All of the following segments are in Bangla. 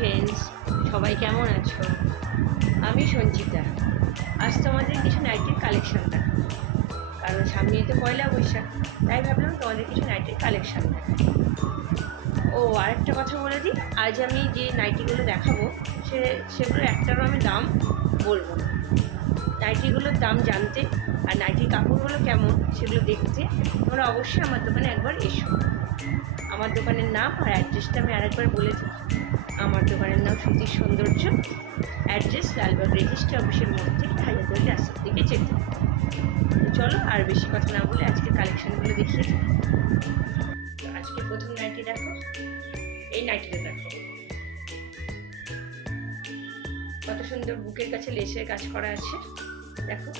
ফ্রেন্ডস, সবাই কেমন আছো? আমি সঞ্চিতা। আজ তোমাদের কিছু নাইটির কালেকশন দেখাবো, কারণ সামনেই তো পয়লা বৈশাখ, তাই ভাবলাম তোমাদের কিছু নাইটির কালেকশন দেখাবো। ও আরেকটা কথা বলে দিই, আজ আমি যে নাইটিগুলো দেখাবো সেগুলো একটারও আমি দাম বলবো না। নাইটিগুলোর দাম জানতে আর নাইটির কাপড়গুলো কেমন সেগুলো দেখতে তোমরা অবশ্যই আমার দোকানে একবার এসো। আমার দোকানের নাম আর অ্যাড্রেসটা আমি আরেকবার বলে দিই। আমার দোকানের নাম সুতির সৌন্দর্য, অ্যাড্রেস লালবাগ রেজিস্ট্রি অফিসের মধ্যে হাজারদুয়ারি রাস্তার দিকে যেতে। চলো আর বেশি কথা না বলে আজকে কালেকশনগুলো দেখিয়ে দিই। আজকে প্রথম নাইটি দেখো, এই নাইটিটা দেখো কত সুন্দর, বুকের কাছে লেসের কাজ করা আছে, দেখো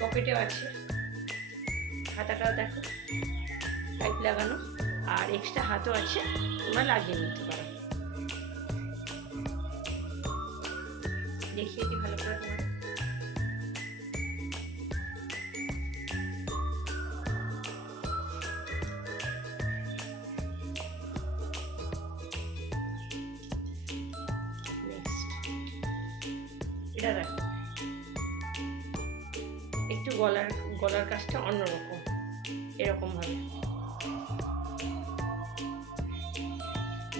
পকেটেও আছে, হাতাটাও দেখো পাইপ লাগানো, আর এক্সট্রা হাতও আছে, তোমরা লাগিয়ে নিতে পারো। দেখিয়ে দিই ভালো করে তোমার। এটা দেখো, একটু গলার কাজটা অন্যরকম, এরকম ভাবে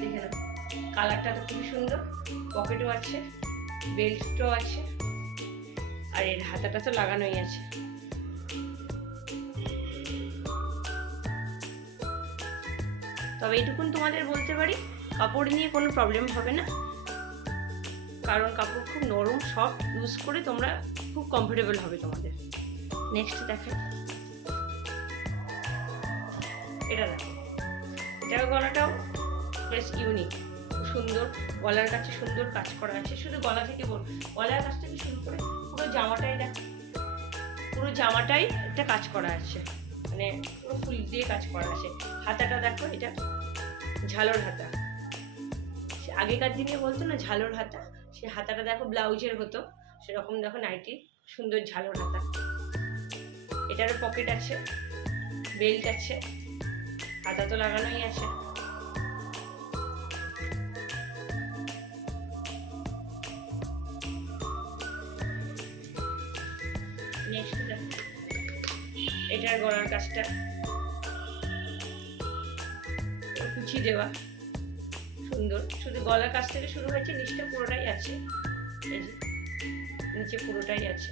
দেখে নাও। কালারটা তো খুবই সুন্দর, পকেটও আছে, বেল্টও আছে, আর এর হাতাটা তো লাগানোই আছে। তবে এইটুকুন তোমাদের বলতে পারি, কাপড় নিয়ে কোনো প্রবলেম হবে না, কারণ কাপড় খুব নরম সফট, ইউজ করে তোমরা খুব কমফোর্টেবল হবে তোমাদের। নেক্সট দেখো, এটা দেখো, এটার গলাটাও বেশ ইউনিক, খুব সুন্দর, গলার কাছে সুন্দর কাজ করা আছে। শুধু গলা থেকে গলার কাছ থেকে শুরু করে পুরো জামাটাই দেখো, পুরো জামাটাই একটা কাজ করা আছে, মানে পুরো ফুল দিয়ে কাজ করা আছে। হাতাটা দেখো, এটা ঝালর হাতা, আগেকার দিনে বলতো না ঝালর হাতা, সে হাতাটা দেখো ব্লাউজের হতো, সেরকম দেখো নাইটি সুন্দর ঝালর হাতা। এটারও পকেট আছে, বেল্ট আছে, হাতা তো লাগানোই আছে। নেক্সট দেখো, এটার গলার কাজটা কুচি দেওয়া সুন্দর, শুধু গলার কাছ থেকে শুরু হয়েছে, নিচটা পুরোটাই আছে, এই যে নিচে পুরোটাই আছে।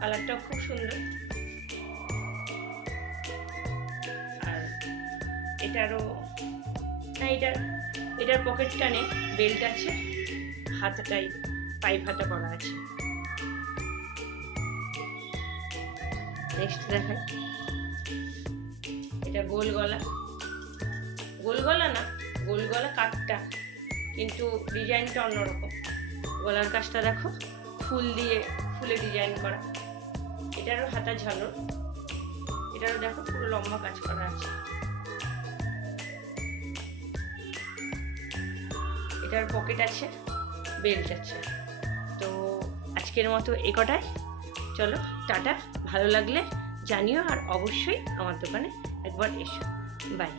কালারটাও খুব সুন্দর। আর এটারও না, এটার পকেটটা নেই, বেল্ট আছে, হাতাটাই পাইপ হাতা করা আছে। নেক্সট দেখায়, এটা গোল গলা না, গোল গলা কাটটা, কিন্তু ডিজাইনটা অন্যরকম। গলার কাজটা দেখো ফুলে ডিজাইন করা। এটারও হাতা ঝালর, এটারও দেখো পুরো লম্বা কাজ করা আছে। এটার পকেট আছে, বেল্ট আছে। তো আজকের মতো এ কটাই, চলো টাটা। ভালো লাগলে জানিও, আর অবশ্যই আমার দোকানে একবার এসো। বাই।